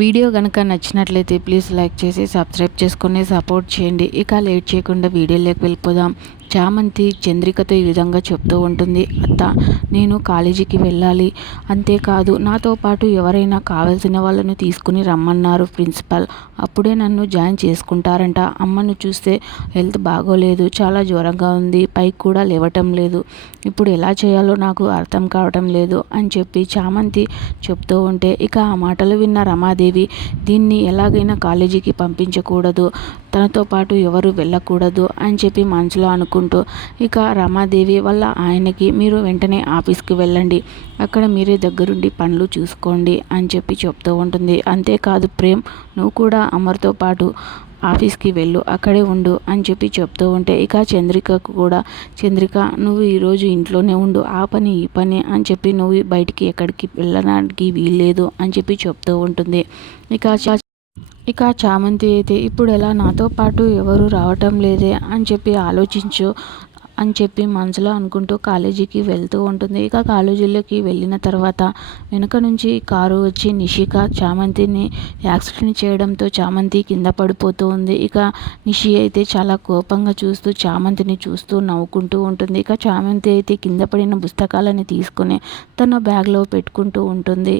Video కనుక నచ్చినట్లయితే please like చేసి సబ్స్క్రైబ్ చేసుకొని సపోర్ట్ చేయండి. ఇక లేట్ చేయకుండా వీడియోలోకి వెళ్ళిపోదాం. చామంతి చంద్రికతో ఈ విధంగా చెప్తూ ఉంటుంది అత్త నేను కాలేజీకి వెళ్ళాలి. అంతేకాదు నాతో పాటు ఎవరైనా కావాల్సిన వాళ్ళను తీసుకుని రమ్మన్నారు ప్రిన్సిపల్. అప్పుడే నన్ను జాయిన్ చేసుకుంటారంట. అమ్మను చూస్తే హెల్త్ బాగోలేదు చాలా జ్వరంగా ఉంది పైకి కూడా లేవటం లేదు. ఇప్పుడు ఎలా చేయాలో నాకు అర్థం కావటం లేదు అని చెప్పి చామంతి చెప్తూ ఉంటే ఇక ఆ మాటలు విన్న రమాదేవి దీన్ని ఎలాగైనా కాలేజీకి పంపించకూడదు. తనతో పాటు ఎవరు వెళ్ళకూడదు అని చెప్పి మనసులో అనుకుంటూ ఇక రమాదేవి వల్ల ఆయనకి మీరు వెంటనే ఆఫీస్కి వెళ్ళండి. అక్కడ మీరే దగ్గరుండి పనులు చూసుకోండి అని చెప్పి చెప్తూ ఉంటుంది. అంతేకాదు ప్రేమ్ నువ్వు కూడా అమర్తో పాటు ఆఫీస్కి వెళ్ళు అక్కడే ఉండు అని చెప్పి చెప్తూ ఉంటే ఇక చంద్రికకు కూడా చంద్రిక నువ్వు ఈరోజు ఇంట్లోనే ఉండు ఆ పని ఈ పని అని చెప్పి నువ్వు బయటికి ఎక్కడికి వెళ్ళడానికి వీల్లేదు అని చెప్పి చెప్తూ ఉంటుంది. ఇక ఇక చామంతి అయితే ఇప్పుడు ఎలా నాతో పాటు ఎవరు రావటం లేదే అని చెప్పి ఆలోచించు అని చెప్పి మనసులో అనుకుంటూ కాలేజీకి వెళ్తూ ఉంటుంది. ఇక కాలేజీలోకి వెళ్ళిన తర్వాత వెనుక నుంచి కారు వచ్చి నిషిక చామంతిని యాక్సిడెంట్ చేయడంతో చామంతి కింద పడిపోతూ ఉంది. ఇక నిషి అయితే చాలా కోపంగా చూస్తూ చామంతిని చూస్తూ నవ్వుకుంటూ ఉంటుంది. ఇక చామంతి అయితే కింద పడిన పుస్తకాలని తీసుకుని తన బ్యాగ్లో పెట్టుకుంటూ ఉంటుంది.